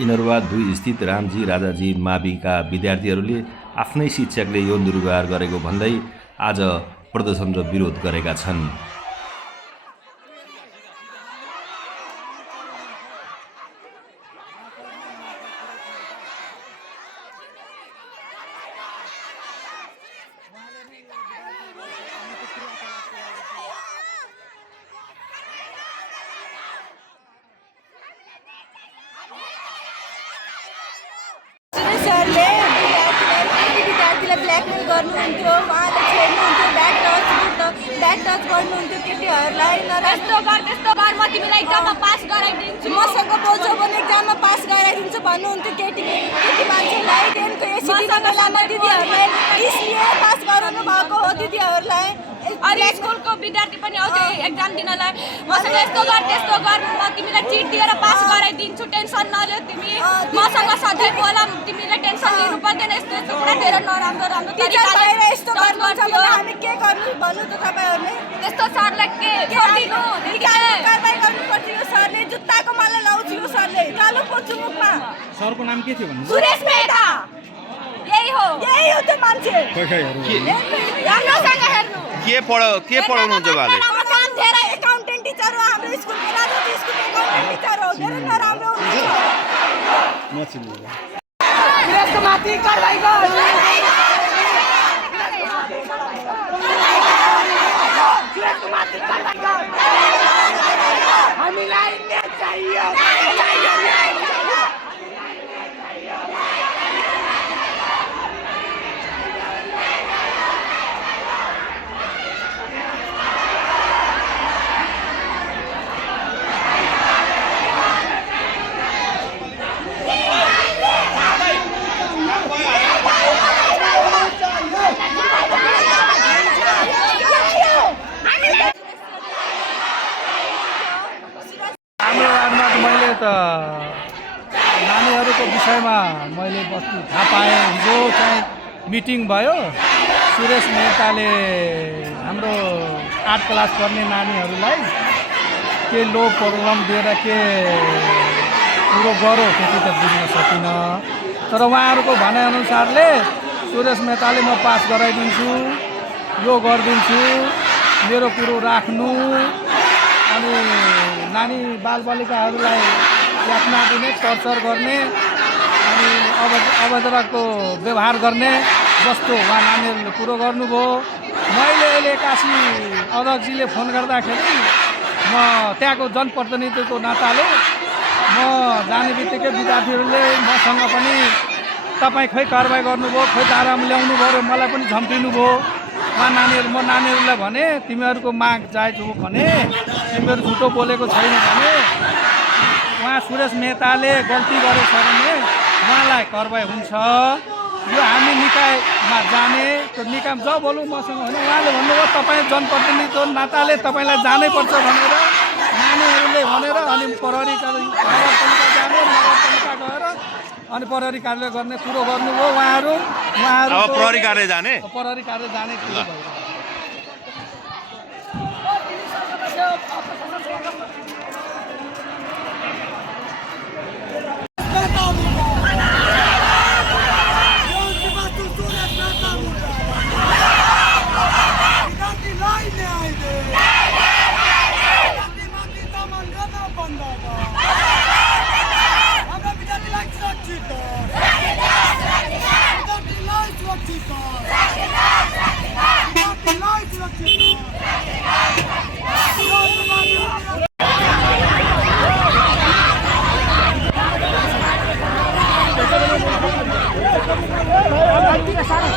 इनरवा 2 स्थित रामजी राजाजी माविका विद्यार्थीहरूले आफ्नै शिक्षकले यौन दुर्व्यवहार गरेको भन्दै आज प्रदर्शन र विरोध गरेका छन्। सरले विद्यार्थीलाई ब्ल्याकमेल गर्नुहुन्थ्यो, उहाँले छेड्नुहुन्थ्यो, ब्याक टच गर्नुहुन्थ्यो केटीहरूलाई। त्यस्तो गर म तिमीलाई एक्जाममा पास गराइदिन्छु, मसँग बोल्छौ भने एक्जाममा पास गराइदिन्छु भन्नुहुन्थ्यो केटी मान्छेलाई। टेनको एसिडीको बेलामा दिदीहरूलाई इसलिए पास गराउनु भएको हो दिदीहरूलाई। अनि स्कुलको विद्यार्थी पनि आउँथ्यो एक्जाम दिनलाई, मसँग यस्तो गर त्यस्तो गर, म तिमीलाई चिट दिएर पास गराइदिन्छु, टेन्सन नलियो तिमी, मसँग सधैँ बोला, तिमीले टेन्सन लिनु पर्दैन, यस्तो यस्तो कुरा धेरै नराम्रो तरिकाले यस्तो गर्नुहुन्छ भने हामी के गर्नु भन्नु त तपाईहरुले? त्यस्तो सरलाई के गर्दिनु? कारबाही गर्नुपर्छ। यो सरले जुत्ताको माला लाउँछ, यो सरले कालो पोच्छु मुखमा। सरको नाम के थियो भन्नु? सुरेश मेहता। यही हो त्यो मान्छे। राम्रोसँग हेर्नु। के पढाउनुहुन्छ उहाँले? काम धेरै एकाउन्टेन्ट टिचर हो हाम्रो स्कुलको, राजनीति स्कुलको एकाउन्टेन्ट टिचर हो। धेरै नराम्रो हुनुहुन्छ। सुरेशको माथि कारबाही गर। सुरेशको माथि कारबाही गर। हामीलाई न्याय चाहियो। मैले त नानीहरूको विषयमा मैले बस्ती थाहा पाएँ। हिजो चाहिँ मिटिङ भयो, सुरेश मेहताले हाम्रो 8 क्लास पढ्ने नानीहरूलाई के लो प्रब्लम दिएर के कुरो गरो त्यति त बुझ्न सकिनँ। तर उहाँहरूको भनाइअनुसारले सुरेश मेहताले म पास गराइदिन्छु, यो गरिदिन्छु, मेरो कुरो राख्नु, अनि नानी बालबालिकाहरूलाई यातना दिने, टर्चर गर्ने, अनि अभद्रको व्यवहार गर्ने जस्तो उहाँ नानीहरूले कुरो गर्नुभयो। मैले अहिले एक्कासी अध्यक्षजीले फोन गर्दाखेरि म त्यहाँको जनप्रतिनिधिको नाताले म जाने बित्तिकै विद्यार्थीहरूले मसँग पनि तपाईँ खै कारबाही गर्नुभयो, खै दारामा ल्याउनु भयो र मलाई पनि झम्टिनु भयो। म नानीहरूलाई भने तिमीहरूको माग जायज हो भने, तिमीहरू झुटो बोलेको छैन भने, उहाँ सुरेश मेहताले गल्ती गरेको छ भने उहाँलाई कारबाही हुन्छ। यो हामी निकायमा जाने, त्यो निकाय जब बोलौँ मसँग भने उहाँले भन्नुभयो तपाईँ जनप्रतिनिधिको नाताले तपाईँलाई जानै पर्छ भनेर नानीहरूले भनेर, अनि प्रहरी नगरपालिका जाने, नगरपालिका गएर अनि प्रहरी कार्यालय गर्ने कुरो गर्नुभयो उहाँहरू। प्रहरी कार्यालय जाने कुरो भयो। सारा